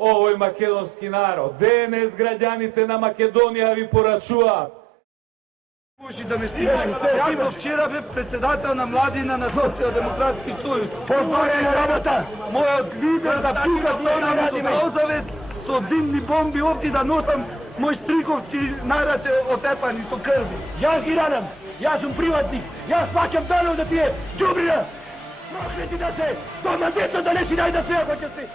овој македонски народ. Денес граѓаните на Македонија ви порачуваат. Може да ме стигаш. Јас вчера бев председател на младина на Социјалдемократски сојуз. Подборена работа! Мојот лидер да пука сонамото Лозовец со димни бомби овде да носам мој стриковци нараче отепани со крви. Јас ги радам! Јас сум приватник! Јас плаќам данок за тие џубрина! Проклети да се! Дома деца да не си најдат се ако ќе сте!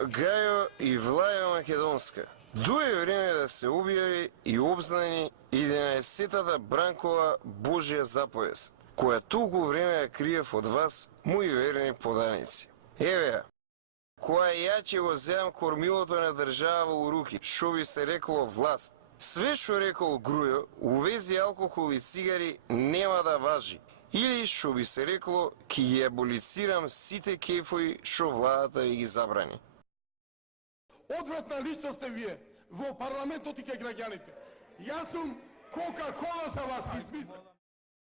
Гајо и Влајо Македонска. Дое време да се објави и обзнани 11-тата Бранкова Божја заповест, која толку време ја криев од вас, мои верни поданици. Еве ја, која ја ќе го земам кормилото на држава у руки, шо би се рекло власт. Све шо рекол Грујо у вези алкохол и цигари нема да важи. Или, шо би се рекло, ки ја аболицирам сите кефои шо владата ви ги забрани. Одвратна личност сте вие во парламентот и ке граѓаните. Јас сум Кока-Кола за вас измислил.